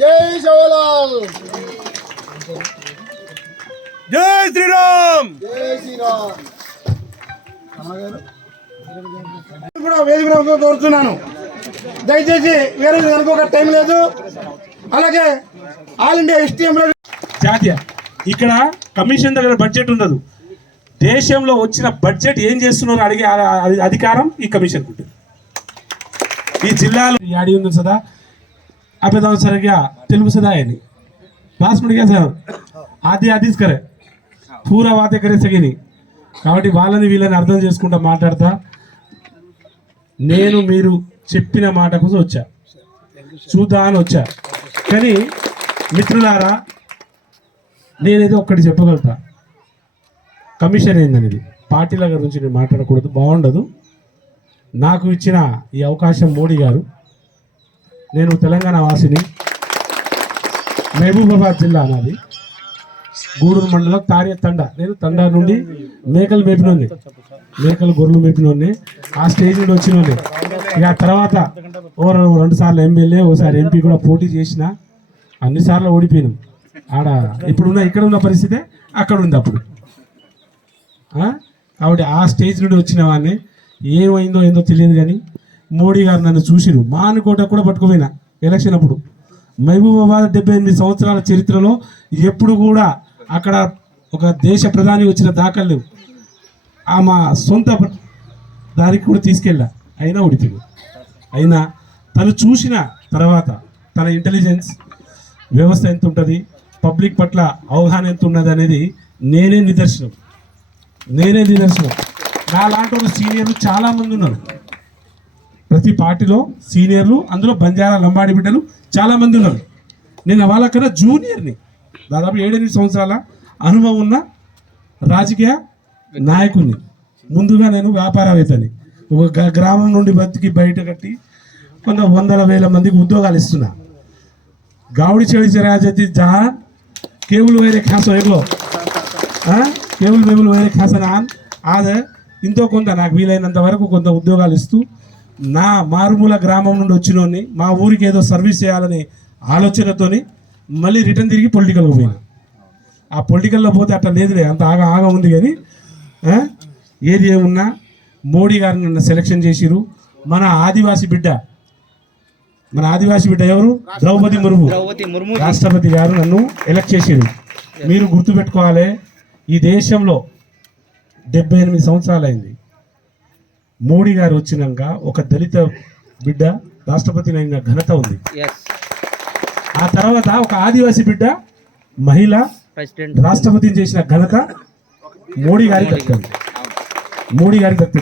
जय जवाहरलाल, जय श्री राम, जय श्री राम। వేదిక కోరుతున్నాను, దయచేసి వేరే అనుకోక టైం లేదు. అలాగే ఆల్ ఇండియా ఎస్టీఎం జాతీయ ఇక్కడ కమిషన్ దగ్గర బడ్జెట్ ఉండదు. దేశంలో వచ్చిన బడ్జెట్ ఏం చేస్తున్నారో అడిగే అధికారం ఈ కమిషన్ ఉంటుంది. ఈ జిల్లాలో యాడి ఉంది సదా అభ్యర్థం సరిగ్గా తెలుగు సదా అని క్లాస్మేట్గా సార్ ఆదిస్ కరే పూరా వాతే కరే సగిని. కాబట్టి వాళ్ళని వీళ్ళని అర్థం చేసుకుంటా మాట్లాడతా. నేను మీరు చెప్పిన మాటకు వచ్చా, చూద్దా అని వచ్చా. కానీ మిత్రులారా, నేనేదో ఒక్కటి చెప్పగలుగుతా. కమిషన్ ఏందనేది పార్టీల గురించి నేను మాట్లాడకూడదు, బాగుండదు. నాకు ఇచ్చిన ఈ అవకాశం మోడీ గారు. నేను తెలంగాణ వాసిని, మహబూబాబాద్ జిల్లా నాది, గూడూరు మండలం తండా. నేను తండా నుండి మేకలు మేపినోని, మేకలు గొర్రెలు మేపినోని. ఆ స్టేజ్ నుండి వచ్చినోని. ఇక తర్వాత 2 సార్లు ఎమ్మెల్యే, ఒకసారి ఎంపీ కూడా పోటీ చేసిన. అన్నిసార్లు ఓడిపోయినాం. ఇక్కడ ఉన్న పరిస్థితే అక్కడ ఉంది అప్పుడు. కాబట్టి ఆ స్టేజ్ నుండి వచ్చిన వాడిని. ఏమైందో ఏందో తెలియదు కానీ మోడీ గారు నన్ను చూసిరు. మానుకోట కూడా పట్టుకుపోయినా ఎలక్షన్ అప్పుడు. మహబూబాబాద్ 78 సంవత్సరాల చరిత్రలో ఎప్పుడు కూడా అక్కడ ఒక దేశ ప్రధాని వచ్చిన దాఖలు లేవు. మా సొంత దానికి కూడా తీసుకెళ్ళా, అయినా ఓడిపోయింది. అయినా తను చూసిన తర్వాత తన ఇంటెలిజెన్స్ వ్యవస్థ ఎంత ఉంటుంది, పబ్లిక్ పట్ల అవగాహన ఎంత ఉన్నది అనేది నేనే నిదర్శనం. నా లాంటి వాళ్ళు సీనియర్లు చాలామంది ఉన్నారు ప్రతి పార్టీలో. సీనియర్లు, అందులో బంజారా లంబాడి బిడ్డలు చాలామంది ఉన్నారు. నేను వాళ్ళకన్నా జూనియర్ని, దాదాపు 7-8 సంవత్సరాల అనుభవం ఉన్న రాజకీయ నాయకుడిని. ముందుగా నేను వ్యాపారవేత్తని. ఒక గ్రామం నుండి బతికి బయట కట్టి కొంత 100,000 మందికి ఉద్యోగాలు ఇస్తున్నా. गावड़ी छेड़ी चरा जाती जहाँ केवल वेरे खास होएगलो केवल बेबुल वेरे खास नान आदे इंतो కొంత నాకు వీలైనంత వరకు కొంత ఉద్యోగాలు ఇస్తూ నా మారుమూల గ్రామం నుండి వచ్చినోని మా ఊరికి ఏదో సర్వీస్ చేయాలని ఆలోచనతోని మళ్ళీ రిటర్న్ తిరిగి పొలిటికల్కి పోయినా. ఆ పొలిటికల్లో పోతే అట్లా లేదులే, అంత ఆగా ఉంది. కానీ ఏది ఏమున్నా మోడీ గారు నన్ను సెలెక్షన్ చేసిరు. మన ఆదివాసి బిడ్డ ఎవరు? ద్రౌపది ముర్ము రాష్ట్రపతి గారు నన్ను ఎలక్ట్ చేసిరు. మీరు గుర్తుపెట్టుకోవాలి, ఈ దేశంలో 78 సంవత్సరాలు అయింది. మోడీ గారు వచ్చినాక ఒక దళిత బిడ్డ రాష్ట్రపతి అయిన ఘనత ఉంది. ఆ తర్వాత ఒక ఆదివాసీ బిడ్డ మహిళ రాష్ట్రపతిని చేసిన ఘనత మోడీ గారికి దక్కుతుంది.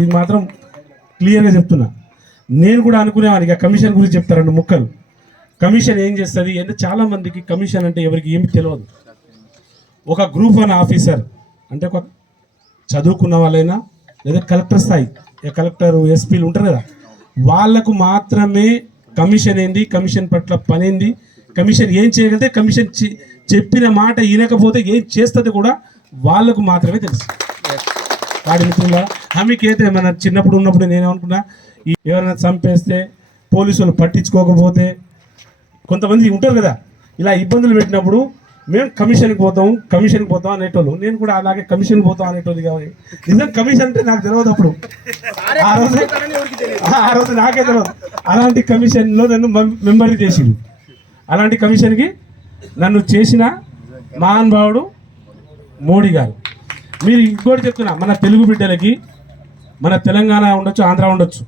ఇది మాత్రం క్లియర్గా చెప్తున్నా. నేను కూడా అనుకునేవాడిని ఇక కమిషన్ గురించి చెప్తారు 2 ముక్కలు. కమిషన్ ఏం చేస్తుంది అంటే, చాలా మందికి కమిషన్ అంటే ఎవరికి ఏమి తెలియదు. ఒక గ్రూప్ 1 ఆఫీసర్ అంటే ఒక చదువుకున్న వాళ్ళైనా లేదా కలెక్టర్ స్థాయి, కలెక్టర్ ఎస్పీలు ఉంటారు కదా, వాళ్ళకు మాత్రమే కమిషన్ ఏంది, కమిషన్ పట్ల పని ఏంది, కమిషన్ ఏం చేయగలిగితే, కమిషన్ చెప్పిన మాట వినకపోతే ఏం చేస్తుంది కూడా వాళ్ళకు మాత్రమే తెలుసు. వాడి మిత్రుల హామీకైతే మన చిన్నప్పుడు ఉన్నప్పుడు నేనేమనుకున్నా, ఎవరైనా చంపేస్తే పోలీసులు పట్టించుకోకపోతే కొంతమంది ఉంటారు కదా, ఇలా ఇబ్బందులు పెట్టినప్పుడు మేము కమిషన్కి పోతాం అనేటోళ్ళు. నేను కూడా అలాగే కమిషన్కి పోతాం అనేటోళ్ళు. కాబట్టి నిజం కమిషన్ అంటే నాకు తెలియదు అప్పుడు. ఆ రోజు నాకే తెలియదు. అలాంటి కమిషన్లో నన్ను మెంబర్ని చేసిండు. అలాంటి కమిషన్కి నన్ను చేసిన మహానుభావుడు మోడీ గారు. మీరు ఇంకోటి చెప్తున్నా, మన తెలుగు బిడ్డలకి, మన తెలంగాణ ఉండొచ్చు, ఆంధ్ర ఉండొచ్చు,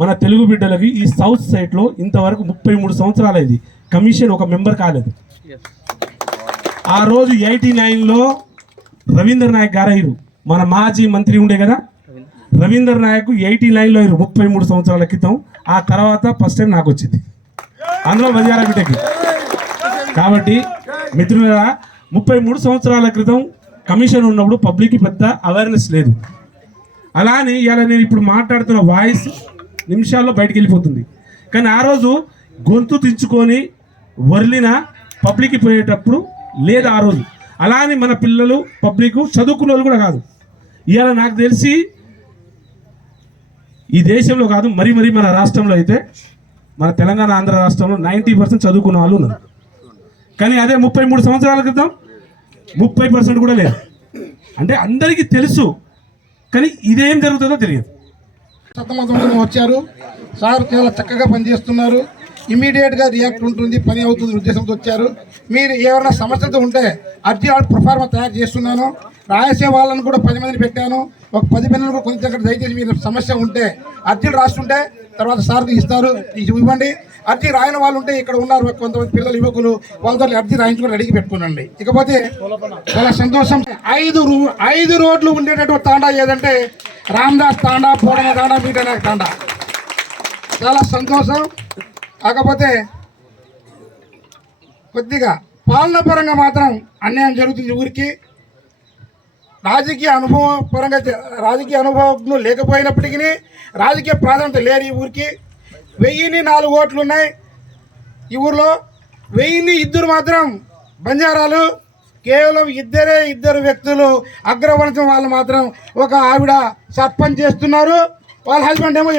మన తెలుగు బిడ్డలకి ఈ సౌత్ సైడ్లో ఇంతవరకు 33 సంవత్సరాలు అయింది కమిషన్ ఒక మెంబర్ కాలేదు. ఆ రోజు 89లో రవీంద్ర నాయక్ గారు అయ్యారు. మన మాజీ మంత్రి ఉండే కదా రవీంద్ర నాయక్ 89లో అయ్యారు, 33 సంవత్సరాల క్రితం. ఆ తర్వాత ఫస్ట్ టైం నాకు వచ్చింది, అందులో బంజారా బిడ్డకి. కాబట్టి మిత్రులారా, 33 సంవత్సరాల క్రితం కమిషన్ ఉన్నప్పుడు పబ్లిక్కి పెద్ద అవేర్నెస్ లేదు. అలానే ఇలా నేను ఇప్పుడు మాట్లాడుతున్న వాయిస్ నిమిషాల్లో బయటికి వెళ్ళిపోతుంది. కానీ ఆ రోజు గొంతు దించుకొని వర్లిన పబ్లిక్కి పోయేటప్పుడు లేదు ఆ రోజు. అలానే మన పిల్లలు పబ్లిక్ చదువుకున్న వాళ్ళు కూడా కాదు, ఇవాళ నాకు తెలిసి ఈ దేశంలో కాదు మరీ మన రాష్ట్రంలో అయితే మన తెలంగాణ ఆంధ్ర రాష్ట్రంలో 90% చదువుకున్న వాళ్ళు ఉన్నారు. కానీ అదే 33 సంవత్సరాల క్రితం 30% కూడా లేదు. అంటే అందరికీ తెలుసు, కానీ ఇదేం జరుగుతుందో తెలియదు. సతమతం వచ్చారు సార్, చాలా చక్కగా పనిచేస్తున్నారు, ఇమీడియట్గా రియాక్ట్ ఉంటుంది, పని అవుతుంది ఉద్దేశంతో వచ్చారు. మీరు ఏమైనా సమస్యలతో ఉంటే అర్జీ ప్రొఫార్మా తయారు చేస్తున్నాను, రాసే వాళ్ళని కూడా 10 మందిని పెట్టాను, ఒక 10 మందిని కూడా కొంచెం దయచేసి మీరు సమస్య ఉంటే అర్జీలు రాస్తుంటే తర్వాత సార్కి ఇస్తారు, ఇవ్వండి. అర్జీ రాయని వాళ్ళు ఉంటే ఇక్కడ ఉన్నారు కొంతమంది పిల్లలు యువకులు, వాళ్ళతో అర్జీ రాయించుకొని రెడీకి పెట్టుకోనండి. ఇకపోతే చాలా సంతోషం, 5 రోడ్లు ఉండేటటువంటి తాండా ఏదంటే రామదాస్ తాండా, పోడన తాండా, మీటనే తాండా. చాలా సంతోషం. కాకపోతే కొద్దిగా పాలన పరంగా మాత్రం అన్యాయం జరుగుతుంది ఊరికి. రాజకీయ అనుభవం లేకపోయినప్పటికీ రాజకీయ ప్రాధాన్యత లేరు ఈ ఊరికి. 1004 ఓట్లు ఉన్నాయి ఈ ఊర్లో. 1002 మాత్రం బంజారాలు. కేవలం ఇద్దరు వ్యక్తులు అగ్రవర్ణం వాళ్ళు మాత్రం ఒక ఆవిడ సర్పంచ్ చేస్తున్నారు, వాళ్ళ హస్బెండ్ ఏమో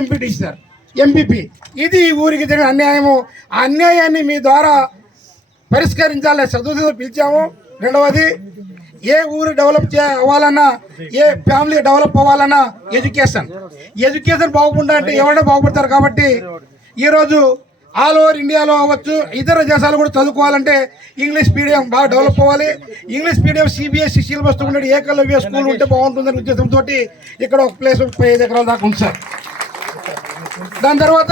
ఎంపీపీ. ఇది ఈ ఊరికి జరిగిన అన్యాయము. ఆ అన్యాయాన్ని మీ ద్వారా పరిష్కరించాలి చదువుతో పిలిచాము. రెండవది, ఏ ఊరు డెవలప్ అవ్వాలన్నా, ఏ ఫ్యామిలీ డెవలప్ అవ్వాలన్నా ఎడ్యుకేషన్ బాగుండా అంటే ఎవరైనా బాగుపడతారు. కాబట్టి ఈరోజు ఆల్ ఓవర్ ఇండియాలో అవ్వచ్చు, ఇతర దేశాలు కూడా చదువుకోవాలంటే ఇంగ్లీష్ మీడియం బాగా డెవలప్ అవ్వాలి. ఇంగ్లీష్ మీడియం CBSE సిలబస్తో ఉండే ఏకలవ్య స్కూల్ ఉంటే బాగుంటుందనే ఉద్దేశంతో ఇక్కడ ఒక ప్లేస్ 5 ఎకరాల దాకా ఉంది సార్. దాని తర్వాత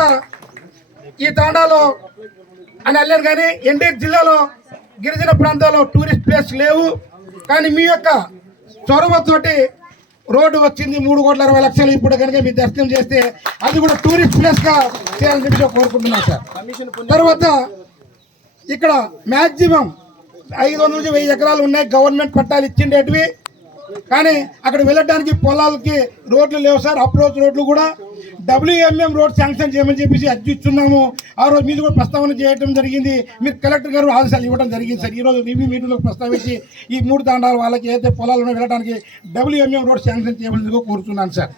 ఈ తాండాలో అని వెళ్ళాను, కానీ ఎన్టీఆర్ జిల్లాలో గిరిజన ప్రాంతాల్లో టూరిస్ట్ ప్లేస్ లేవు. కానీ మీ యొక్క చొరవతోటి రోడ్డు వచ్చింది 3,60,00,000. ఇప్పుడు కనుక మీరు దర్శనం చేస్తే అది కూడా టూరిస్ట్ ప్లేస్గా చేయాలని చెప్పి కోరుకుంటున్నాను సార్. తర్వాత ఇక్కడ మ్యాక్సిమం 500 నుంచి 1000 ఎకరాలు ఉన్నాయి, గవర్నమెంట్ పట్టాలు ఇచ్చిండేటివి. కానీ అక్కడ వెళ్ళడానికి పొలాలకి రోడ్లు లేవు సార్. అప్రోచ్ రోడ్లు కూడా WMM రోడ్ శాంక్షన్ చేయమని చెప్పేసి అర్జీ ఇస్తున్నాము. ఆ రోజు మీద కూడా ప్రస్తావన చేయడం జరిగింది. మీరు కలెక్టర్ గారు ఆదేశాలు ఇవ్వడం జరిగింది సార్. ఈరోజు రివ్యూ మీటింగ్లో ప్రస్తావించి ఈ 3 తాండాల వాళ్ళకి ఏదైతే పొలాలు ఉన్నాయో వెళ్ళడానికి WMM రోడ్ శాంక్షన్ చేయవలసిందిగా కోరుతున్నాను సార్.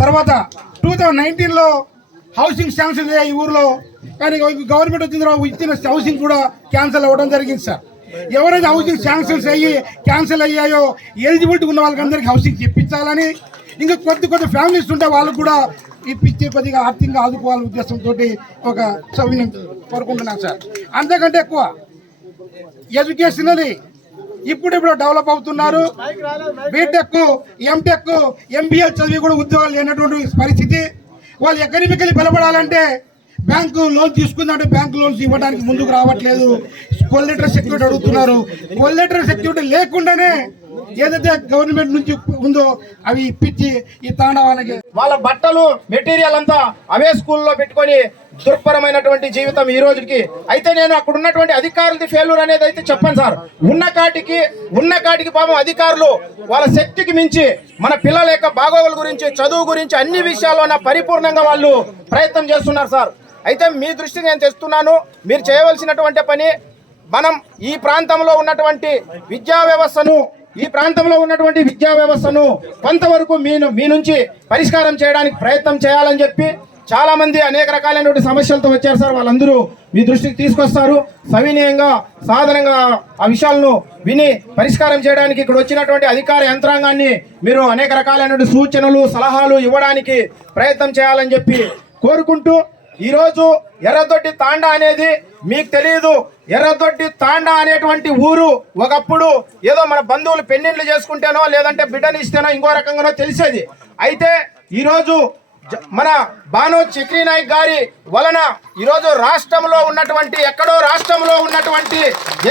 తర్వాత 2019లో హౌసింగ్ శాంక్షన్ అయ్యాయి ఈ ఊర్లో, కానీ గవర్నమెంట్ వచ్చిన తర్వాత ఇచ్చిన హౌసింగ్ కూడా క్యాన్సిల్ అవ్వడం జరిగింది సార్. ఎవరైతే హౌసింగ్ శాంక్షన్స్ అయ్యి క్యాన్సిల్ అయ్యాయో ఎలిజిబిలిటీ ఉన్న వాళ్ళకందరికీ హౌసింగ్ ఇప్పించాలని, ఇంకా కొద్ది ఫ్యామిలీస్ ఉంటే వాళ్ళకు కూడా ఇప్పించి కొద్దిగా ఆర్థికంగా ఆదుకోవాలనే ఉద్దేశంతో ఒక సౌకర్యం కోరుకుంటున్నాను సార్. అంతకంటే ఎక్కువ ఎడ్యుకేషనల్ ఇప్పుడు డెవలప్ అవుతున్నారు. బీటెక్, ఎంటెక్, MBA చదివి కూడా ఉద్యోగాలు లేనటువంటి పరిస్థితి. వాళ్ళు ఎకనామికలీ బలపడాలంటే బ్యాంకు లోన్ తీసుకుందంటే బ్యాంకు లోన్స్ ఇవ్వడానికి ముందుకు రావట్లేదు. కొల్లెటర్ సెక్యూరిటీ అడుగుతున్నారు. కొల్లెటర్ సెక్యూరిటీ లేకుండానే ఏదైతే గవర్నమెంట్ నుంచి ఉందో అవి ఇప్పించి ఈ తాండా వాళ్ళ బట్టలు మెటీరియల్ అంతా అవే స్కూల్లో పెట్టుకొని దుర్భరమైనటువంటి జీవితం ఈ రోజుకి. అయితే నేను అక్కడ ఉన్నటువంటి అధికారులది ఫెయిల్యూర్ అనేది అయితే చెప్పను సార్. ఉన్న కాటికి పాపం అధికారులు వాళ్ళ శక్తికి మించి మన పిల్లల యొక్క బాగోగుల గురించి, చదువు గురించి అన్ని విషయాల్లో పరిపూర్ణంగా వాళ్ళు ప్రయత్నం చేస్తున్నారు సార్. అయితే మీ దృష్టికి నేను తెస్తున్నాను, మీరు చేయవలసినటువంటి పని, మనం ఈ ప్రాంతంలో ఉన్నటువంటి విద్యా వ్యవస్థను కొంతవరకు మీ నుంచి పరిష్కారం చేయడానికి ప్రయత్నం చేయాలని చెప్పి చాలా మంది అనేక రకాలైనటువంటి సమస్యలతో వచ్చారు సార్. వాళ్ళందరూ మీ దృష్టికి తీసుకొస్తారు. సవినయంగా సాధారణంగా ఆ విషయాలను విని పరిష్కారం చేయడానికి ఇక్కడ వచ్చినటువంటి అధికార యంత్రాంగాన్ని మీరు అనేక రకాలైనటువంటి సూచనలు, సలహాలు ఇవ్వడానికి ప్రయత్నం చేయాలని చెప్పి కోరుకుంటూ, ఈరోజు ఎర్రదొడ్డి తాండా అనేది మీకు తెలియదు. ఎర్రదొడ్డి తాండా అనేటువంటి ఊరు ఒకప్పుడు ఏదో మన బంధువులు పెళ్లిళ్ళు చేసుకుంటేనో లేదంటే బిడ్డని ఇస్తేనో ఇంకో రకంగానో తెలిసేది. అయితే ఈరోజు మన బానో చక్రీ నాయక్ గారి వలన ఈరోజు ఎక్కడో రాష్ట్రంలో ఉన్నటువంటి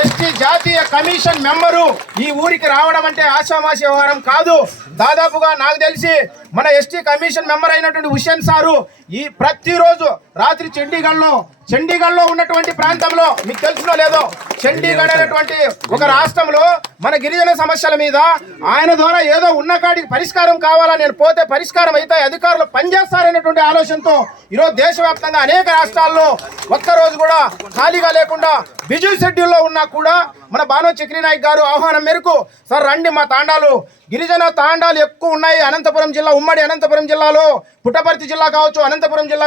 ఎస్టీ జాతీయ కమిషన్ మెంబరు ఈ ఊరికి రావడం అంటే ఆషామాషి వ్యవహారం కాదు. దాదాపుగా నాకు తెలిసి మన ఎస్టీ కమిషన్ మెంబర్ అయినటువంటి హుస్సేన్ సారు ఈ ప్రతిరోజు రాత్రి చండీగఢ్లో ఉన్నటువంటి ప్రాంతంలో, మీకు తెలుసునో లేదో, చండీగఢ్ అనేటువంటి ఒక రాష్ట్రంలో మన గిరిజన సమస్యల మీద ఆయన ద్వారా ఏదో ఉన్న కాడికి పరిష్కారం కావాలా, నేను పోతే పరిష్కారం అయితే అధికారులు పనిచేస్తారనేటువంటి ఆలోచనతో ఈరోజు దేశవ్యాప్తంగా అనేక రాష్ట్రాల్లో ఒక్కరోజు కూడా ఖాళీగా లేకుండా బిజు షెడ్యూల్లో ఉన్నా కూడా మన బానో చక్రి నాయక్ గారు ఆహ్వానం మేరకు సార్ రండి మా తాండాలు గిరిజన తాండాలు ఎక్కువ ఉన్నాయి అనంతపురం జిల్లా ఉమ్మడి అనంతపురం జిల్లాలో పుట్టపర్తి జిల్లా కావచ్చు అనంతపురం జిల్లా